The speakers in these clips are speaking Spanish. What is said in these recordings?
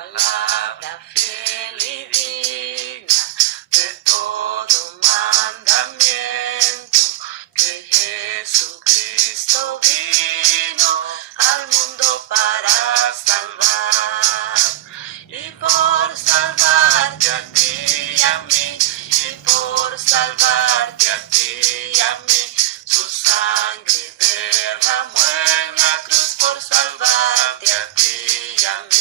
palabra fiel y digna de todo mandamiento, que Jesucristo vino al mundo para salvar, y por salvarte a ti y a mí, y por salvarte a ti y a mí, su sangre derramó en la cruz por salvarte a ti y a mí.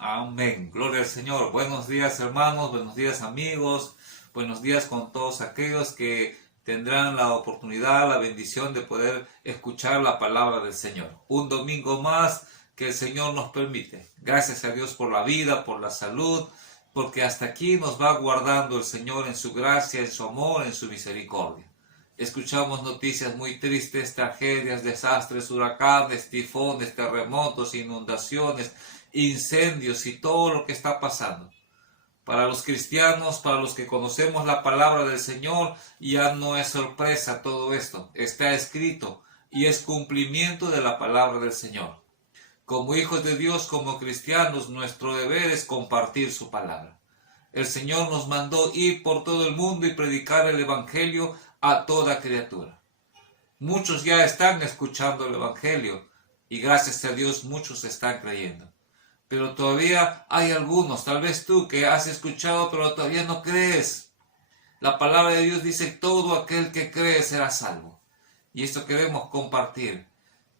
Amén. Gloria al Señor. Buenos días, hermanos, buenos días, amigos, buenos días con todos aquellos que tendrán la oportunidad, la bendición de poder escuchar la palabra del Señor. Un domingo más que el Señor nos permite. Gracias a Dios por la vida, por la salud, porque hasta aquí nos va guardando el Señor en su gracia, en su amor, en su misericordia. Escuchamos noticias muy tristes, tragedias, desastres, huracanes, tifones, terremotos, inundaciones, incendios y todo lo que está pasando. Para los cristianos, para los que conocemos la palabra del Señor, ya no es sorpresa todo esto. Está escrito y es cumplimiento de la palabra del Señor. Como hijos de Dios, como cristianos, nuestro deber es compartir su palabra. El Señor nos mandó ir por todo el mundo y predicar el Evangelio a toda criatura. Muchos ya están escuchando el Evangelio y gracias a Dios muchos están creyendo. Pero todavía hay algunos, tal vez tú, que has escuchado pero todavía no crees. La palabra de Dios dice: todo aquel que cree será salvo. Y esto queremos compartir.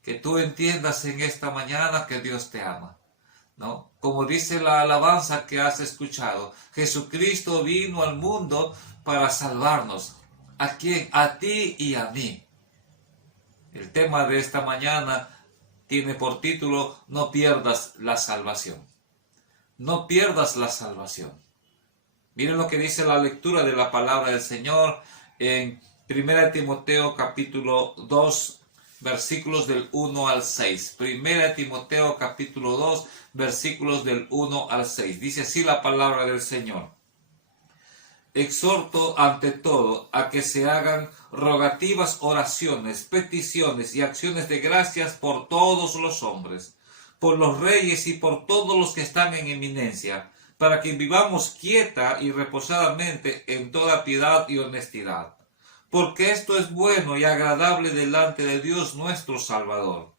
Que tú entiendas en esta mañana que Dios te ama, ¿no? Como dice la alabanza que has escuchado, Jesucristo vino al mundo para salvarnos. ¿A quién? A ti y a mí. El tema de esta mañana tiene por título: no pierdas la salvación. No pierdas la salvación. Miren lo que dice la lectura de la palabra del Señor en 1 Timoteo capítulo 2, versículos del 1 al 6. 1 Timoteo capítulo 2, versículos del 1 al 6. Dice así la palabra del Señor: exhorto ante todo a que se hagan rogativas, oraciones, peticiones y acciones de gracias por todos los hombres, por los reyes y por todos los que están en eminencia, para que vivamos quieta y reposadamente en toda piedad y honestidad. Porque esto es bueno y agradable delante de Dios nuestro Salvador,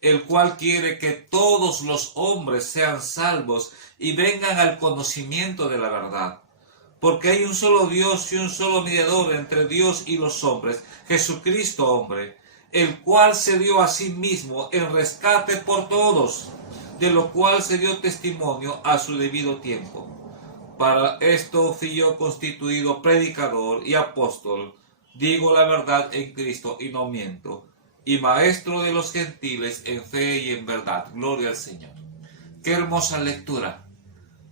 el cual quiere que todos los hombres sean salvos y vengan al conocimiento de la verdad. Porque hay un solo Dios y un solo mediador entre Dios y los hombres, Jesucristo hombre, el cual se dio a sí mismo en rescate por todos, de lo cual se dio testimonio a su debido tiempo. Para esto fui yo constituido predicador y apóstol, digo la verdad en Cristo y no miento, y maestro de los gentiles en fe y en verdad. Gloria al Señor. Qué hermosa lectura.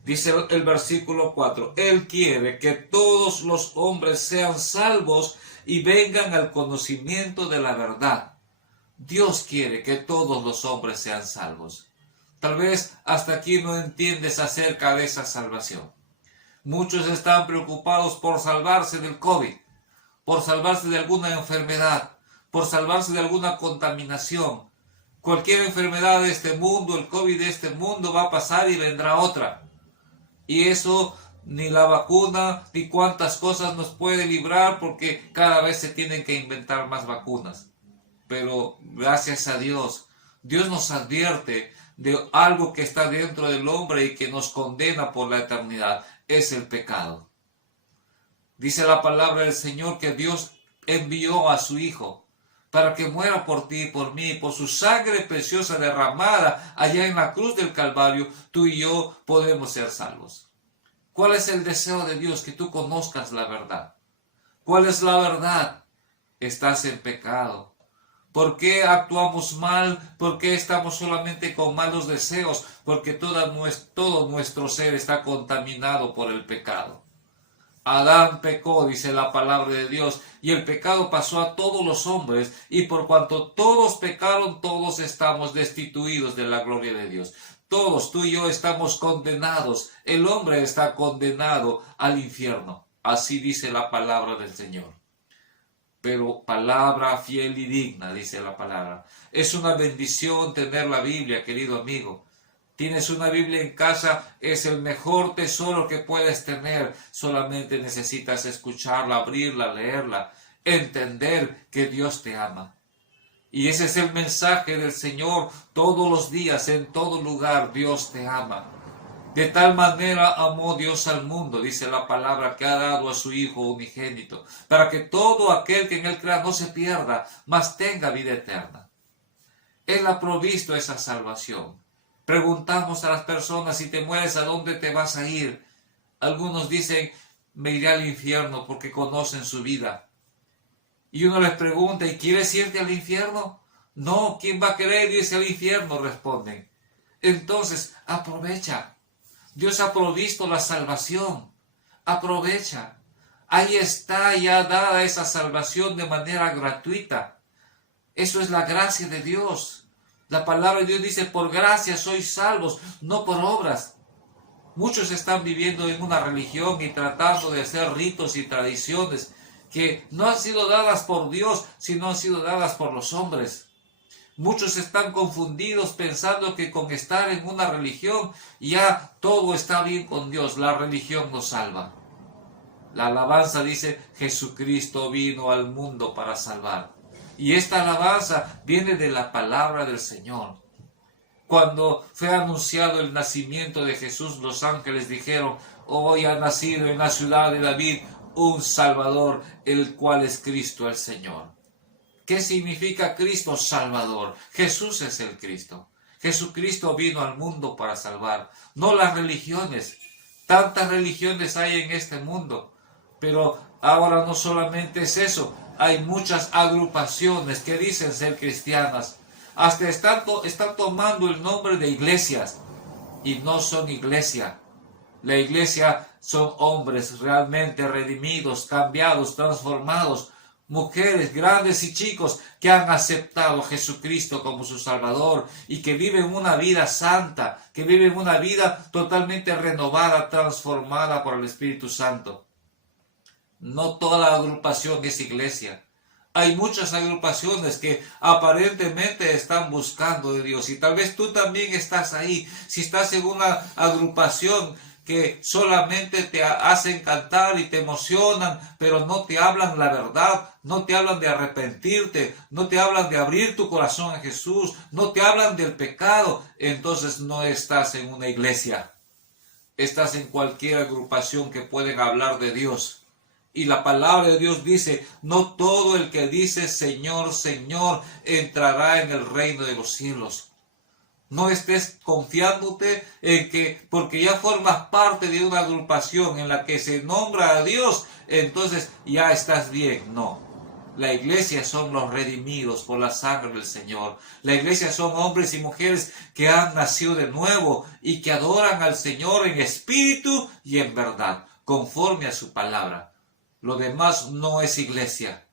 Dice el versículo 4, Él quiere que todos los hombres sean salvos y vengan al conocimiento de la verdad. Dios quiere que todos los hombres sean salvos. Tal vez hasta aquí no entiendes acerca de esa salvación. Muchos están preocupados por salvarse del COVID, por salvarse de alguna enfermedad, por salvarse de alguna contaminación. Cualquier enfermedad de este mundo, el COVID de este mundo va a pasar y vendrá otra. Y eso ni la vacuna ni cuántas cosas nos puede librar, porque cada vez se tienen que inventar más vacunas. Pero gracias a Dios, Dios nos advierte de algo que está dentro del hombre y que nos condena por la eternidad. Es el pecado. Dice la palabra del Señor que Dios envió a su Hijo para que muera por ti y por mí. Por su sangre preciosa derramada allá en la cruz del Calvario, tú y yo podemos ser salvos. ¿Cuál es el deseo de Dios? Que tú conozcas la verdad. ¿Cuál es la verdad? Estás en pecado. ¿Por qué actuamos mal? ¿Por qué estamos solamente con malos deseos? Porque todo nuestro ser está contaminado por el pecado. Adán pecó, dice la palabra de Dios, y el pecado pasó a todos los hombres, y por cuanto todos pecaron, todos estamos destituidos de la gloria de Dios. Todos, tú y yo, estamos condenados. El hombre está condenado al infierno. Así dice la palabra del Señor. pero palabra fiel y digna, dice la palabra. Es una bendición tener la Biblia, querido amigo. Tienes una Biblia en casa, es el mejor tesoro que puedes tener. Solamente necesitas escucharla, abrirla, leerla, entender que Dios te ama. Y ese es el mensaje del Señor todos los días, en todo lugar. Dios te ama. De tal manera amó Dios al mundo, dice la palabra, que ha dado a su Hijo unigénito, para que todo aquel que en él crea no se pierda, mas tenga vida eterna. Él ha provisto esa salvación. Preguntamos a las personas, si te mueres, ¿a dónde te vas a ir? Algunos dicen, me iré al infierno, porque conocen su vida. Y uno les pregunta, ¿y quieres irte al infierno? No, ¿quién va a querer irse al infierno?, responden. Entonces, aprovecha. Dios ha provisto la salvación. Aprovecha. Ahí está ya dada esa salvación de manera gratuita. Eso es la gracia de Dios. La palabra de Dios dice, por gracia sois salvos, no por obras. Muchos están viviendo en una religión y tratando de hacer ritos y tradiciones que no han sido dadas por Dios, sino han sido dadas por los hombres. Muchos están confundidos pensando que con estar en una religión ya todo está bien con Dios. La religión no salva. La alabanza dice, Jesucristo vino al mundo para salvar. Y esta alabanza viene de la palabra del Señor. Cuando fue anunciado el nacimiento de Jesús, los ángeles dijeron, hoy ha nacido en la ciudad de David un Salvador, el cual es Cristo el Señor. ¿Qué significa Cristo? Salvador. Jesús es el Cristo. Jesucristo vino al mundo para salvar, no las religiones. Tantas religiones hay en este mundo, pero ahora no solamente es eso, hay muchas agrupaciones que dicen ser cristianas. Hasta están tomando el nombre de iglesias y no son iglesia. La iglesia son hombres realmente redimidos, cambiados, transformados, mujeres grandes y chicos que han aceptado a Jesucristo como su Salvador y que viven una vida santa, que viven una vida totalmente renovada, transformada por el Espíritu Santo. No toda la agrupación es iglesia. Hay muchas agrupaciones que aparentemente están buscando de Dios y tal vez tú también estás ahí. Si estás en una agrupación que solamente te hacen cantar y te emocionan, pero no te hablan la verdad, no te hablan de arrepentirte, no te hablan de abrir tu corazón a Jesús, no te hablan del pecado, entonces no estás en una iglesia. Estás en cualquier agrupación que pueden hablar de Dios. Y la palabra de Dios dice, no todo el que dice Señor, Señor, entrará en el reino de los cielos. No estés confiándote en que porque ya formas parte de una agrupación en la que se nombra a Dios, entonces ya estás bien. No. La iglesia son los redimidos por la sangre del Señor. La iglesia son hombres y mujeres que han nacido de nuevo y que adoran al Señor en espíritu y en verdad, conforme a su palabra. Lo demás no es iglesia.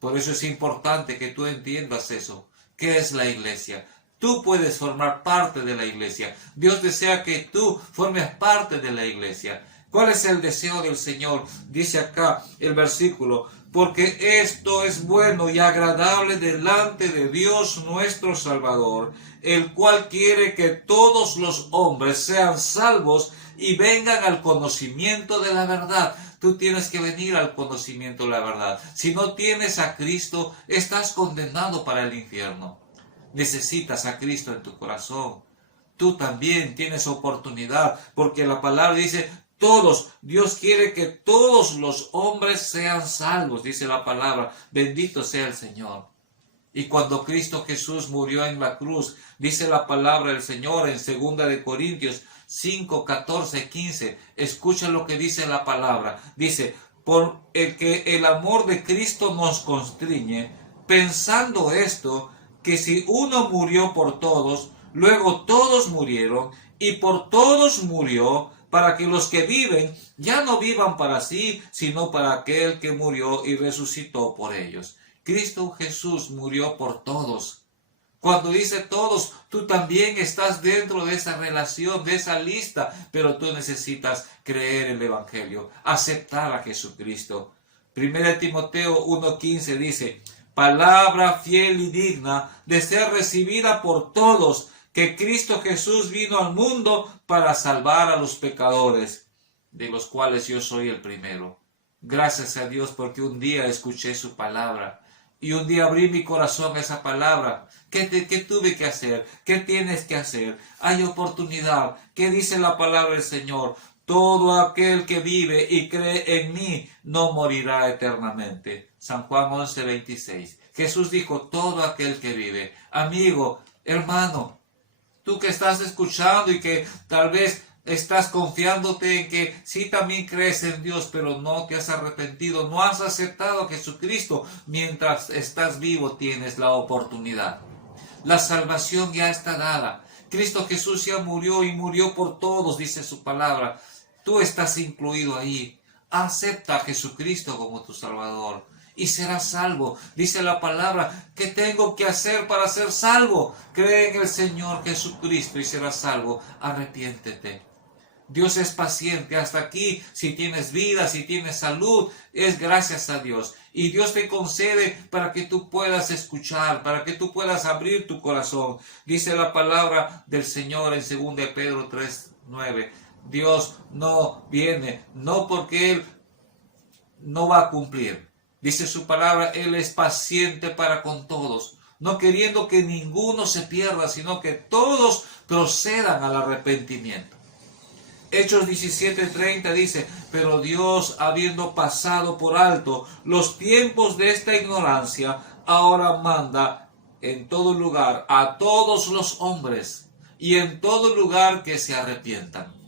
Por eso es importante que tú entiendas eso. ¿Qué es la iglesia? Tú puedes formar parte de la iglesia. Dios desea que tú formes parte de la iglesia. ¿Cuál es el deseo del Señor? Dice acá el versículo, porque esto es bueno y agradable delante de Dios nuestro Salvador, el cual quiere que todos los hombres sean salvos y vengan al conocimiento de la verdad. Tú tienes que venir al conocimiento de la verdad. Si no tienes a Cristo, estás condenado para el infierno. Necesitas a Cristo en tu corazón. Tú también tienes oportunidad, porque la palabra dice, todos, Dios quiere que todos los hombres sean salvos, dice la palabra, bendito sea el Señor. Y cuando Cristo Jesús murió en la cruz, dice la palabra del Señor en 2 de Corintios 5, 14, 15, escucha lo que dice la palabra, dice, por el que el amor de Cristo nos constriñe, pensando esto, que si uno murió por todos, luego todos murieron, y por todos murió, para que los que viven ya no vivan para sí, sino para aquel que murió y resucitó por ellos. Cristo Jesús murió por todos. Cuando dice todos, tú también estás dentro de esa relación, de esa lista, pero tú necesitas creer el Evangelio, aceptar a Jesucristo. 1 Timoteo 1:15 dice, palabra fiel y digna de ser recibida por todos, que Cristo Jesús vino al mundo para salvar a los pecadores, de los cuales yo soy el primero. Gracias a Dios porque un día escuché su palabra y un día abrí mi corazón a esa palabra. ¿Qué tuve que hacer? ¿Qué tienes que hacer? Hay oportunidad. ¿Qué dice la palabra del Señor? Todo aquel que vive y cree en mí no morirá eternamente. San Juan 11:26. Jesús dijo, todo aquel que vive. Amigo, hermano, tú que estás escuchando y que tal vez estás confiándote en que sí también crees en Dios, pero no te has arrepentido, no has aceptado a Jesucristo, mientras estás vivo tienes la oportunidad. La salvación ya está dada. Cristo Jesús ya murió y murió por todos, dice su palabra. Tú estás incluido ahí. Acepta a Jesucristo como tu Salvador y serás salvo. Dice la palabra, ¿qué tengo que hacer para ser salvo? Cree en el Señor Jesucristo y serás salvo. Arrepiéntete. Dios es paciente hasta aquí. Si tienes vida, si tienes salud, es gracias a Dios. Y Dios te concede para que tú puedas escuchar, para que tú puedas abrir tu corazón. Dice la palabra del Señor en 2 Pedro 3:9. Dios no viene, no porque Él no va a cumplir. Dice su palabra, Él es paciente para con todos, no queriendo que ninguno se pierda, sino que todos procedan al arrepentimiento. Hechos 17:30 dice, pero Dios, habiendo pasado por alto los tiempos de esta ignorancia, ahora manda en todo lugar a todos los hombres y en todo lugar que se arrepientan.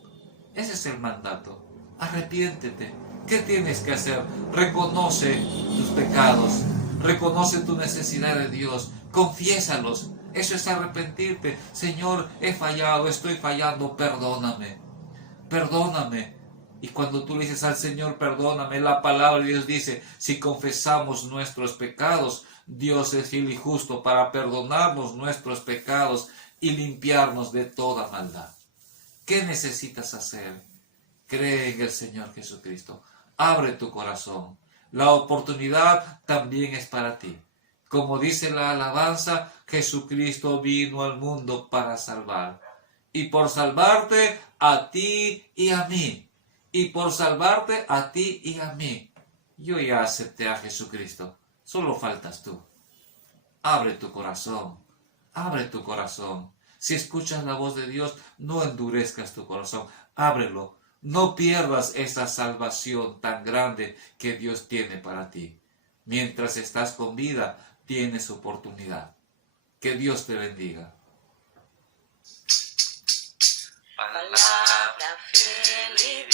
Ese es el mandato. Arrepiéntete. ¿Qué tienes que hacer? Reconoce tus pecados, reconoce tu necesidad de Dios, confiésalos. Eso es arrepentirte. Señor, he fallado, estoy fallando, perdóname. Perdóname. Y cuando tú le dices al Señor, perdóname, la palabra de Dios dice, si confesamos nuestros pecados, Dios es fiel y justo para perdonarnos nuestros pecados y limpiarnos de toda maldad. ¿Qué necesitas hacer? Cree en el Señor Jesucristo. Abre tu corazón. La oportunidad también es para ti. Como dice la alabanza, Jesucristo vino al mundo para salvar. Y por salvarte a ti y a mí. Y por salvarte a ti y a mí. Yo ya acepté a Jesucristo. Solo faltas tú. Abre tu corazón. Abre tu corazón. Si escuchas la voz de Dios, no endurezcas tu corazón. Ábrelo. No pierdas esa salvación tan grande que Dios tiene para ti. Mientras estás con vida, tienes oportunidad. Que Dios te bendiga. Palabra fiel y